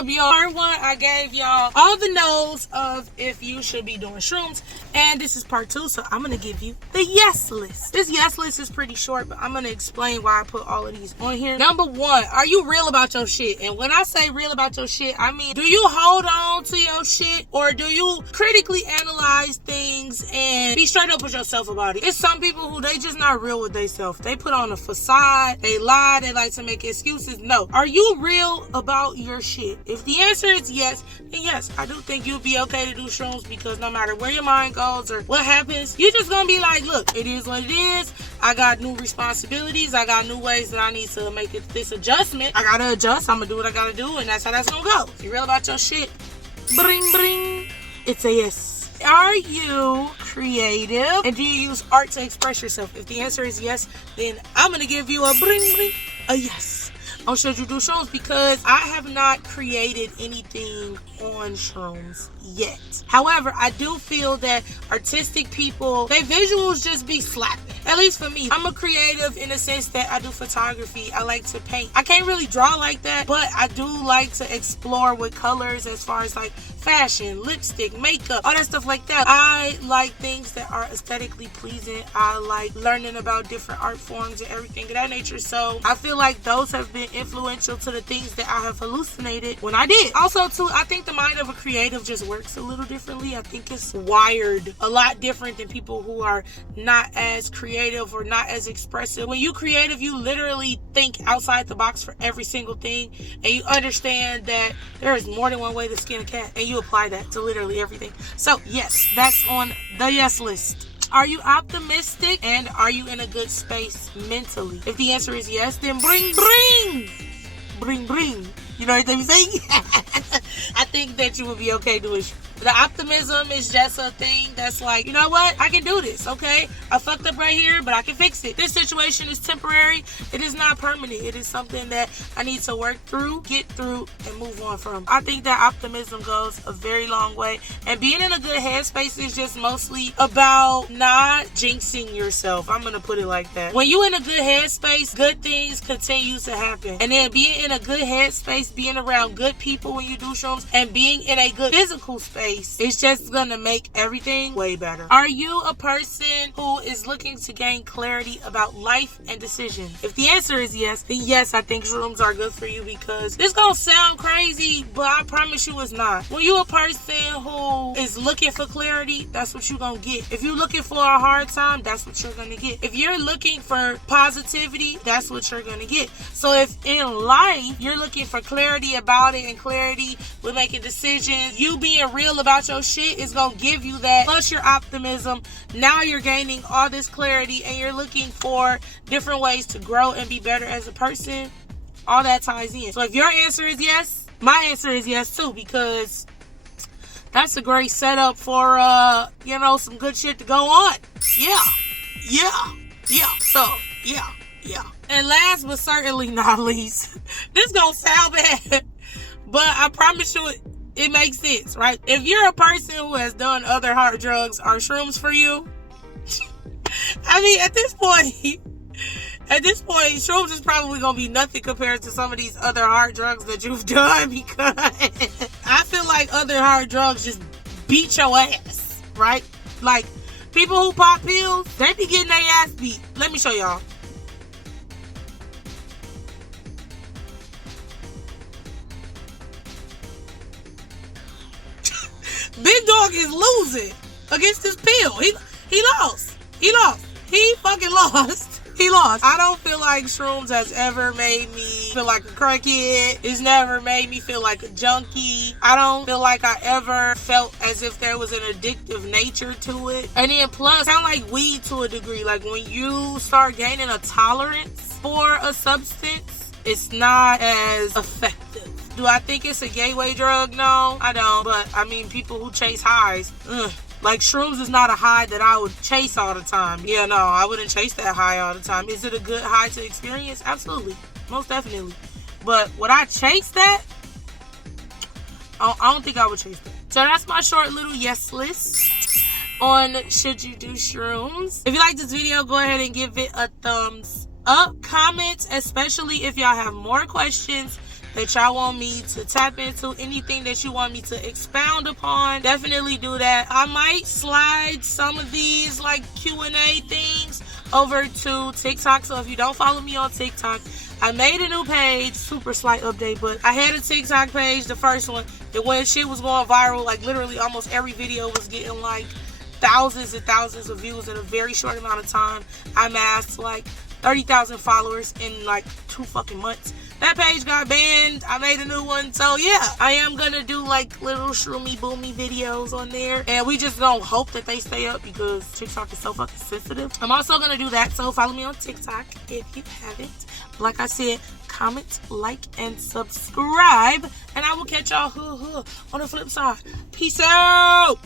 up, y'all? Part 1, I gave y'all all the no's of if you should be doing shrooms. And this is part 2, so I'm going to give you the yes list. This yes list is pretty short, but I'm going to explain why I put all of these on here. Number 1, are you real about your shit? And when I say real about your shit, I mean, do you hold on to your shit, or do you critically analyze things and be straight up with yourself about it? It's some people who they just not real with themselves. They put on a facade, they lie, they like to make excuses. No. Are you real about your shit? If the answer is yes, then yes, I do think you'll be okay to do shrooms, because no matter where your mind goes or what happens, you're just gonna be like, look, it is what it is. I got new responsibilities. I got new ways that I need to make this adjustment. I gotta adjust. I'm gonna do what I gotta do, and that's how that's gonna go. If you're real about your shit, bring, bring. It's a yes. Are you creative? And do you use art to express yourself? If the answer is yes, then I'm gonna give you a bring, bring, a yes on should you do shrooms, because I have not created anything on shrooms yet. However, I do feel that artistic people, their visuals just be slapping. At least for me. I'm a creative in the sense that I do photography. I like to paint. I can't really draw like that, but I do like to explore with colors as far as like fashion, lipstick, makeup, all that stuff like that. I like things that are aesthetically pleasing. I like learning about different art forms and everything of that nature. So I feel like those have been influential to the things that I have hallucinated when I did. Also too, I think the mind of a creative just works a little differently. I think it's wired a lot different than people who are not as creative or not as expressive. When you creative, you literally think outside the box for every single thing, and you understand that there is more than one way to skin a cat, and you apply that to literally everything. So yes, that's on the yes list. Are you optimistic, and are you in a good space mentally? If the answer is yes, then bring, bring, bring, bring. You know what I'm saying? I think that you will be okay doing it. The optimism is just a thing that's like, you know what? I can do this, okay? I fucked up right here, but I can fix it. This situation is temporary. It is not permanent. It is something that I need to work through, get through, and move on from. I think that optimism goes a very long way. And being in a good headspace is just mostly about not jinxing yourself. I'm going to put it like that. When you're in a good headspace, good things continue to happen. And then being in a good headspace, being around good people when you do shrooms, and being in a good physical space, it's just gonna make everything way better. Are you a person who is looking to gain clarity about life and decisions? If the answer is yes, then yes, I think shrooms are good for you, because this gonna sound crazy, but I promise you it's not. When you a person who is looking for clarity, that's what you're gonna get. If you're looking for a hard time, that's what you're gonna get. If you're looking for positivity, that's what you're gonna get. So if in life you're looking for clarity about it and clarity with making decisions, you being real about your shit is gonna give you that, plus your optimism. Now you're gaining all this clarity, and you're looking for different ways to grow and be better as a person. All that ties in. So if your answer is yes, my answer is yes too, because that's a great setup for some good shit to go on. Yeah. So yeah. And last but certainly not least, this gonna sound bad, but I promise you it makes sense, right? If you're a person who has done other hard drugs, are shrooms for you? I mean, at this point, shrooms is probably gonna be nothing compared to some of these other hard drugs that you've done, because I feel like other hard drugs just beat your ass, right? Like, people who pop pills, they be getting their ass beat. Let me show y'all. Big Dog is losing against this pill. He lost. He fucking lost. He lost. I don't feel like shrooms has ever made me feel like a crackhead. It's never made me feel like a junkie. I don't feel like I ever felt as if there was an addictive nature to it. And then plus, kind of like weed to a degree. Like when you start gaining a tolerance for a substance, it's not as effective. Do I think it's a gateway drug? No, I don't. But I mean, people who chase highs, like shrooms is not a high that I would chase all the time. Yeah, no, I wouldn't chase that high all the time. Is it a good high to experience? Absolutely, most definitely. But would I chase that? I don't think I would chase that. So that's my short little yes list on should you do shrooms. If you like this video, go ahead and give it a thumbs up. Comment, especially if y'all have more questions that y'all want me to tap into, anything that you want me to expound upon, definitely do that. I might slide some of these like Q&A things over to TikTok. So if you don't follow me on TikTok, I made a new page, super slight update, but I had a TikTok page, the first one, and when shit was going viral, like literally almost every video was getting like thousands and thousands of views in a very short amount of time. I amassed like 30,000 followers in like 2 fucking months. That page got banned. I made a new one. So yeah, I am gonna do like little shroomy boomy videos on there, and we just don't hope that they stay up because TikTok is so fucking sensitive. I'm also gonna do that, so follow me on TikTok if you haven't. Like I said, comment, like, and subscribe, and I will catch y'all on the flip side. Peace out.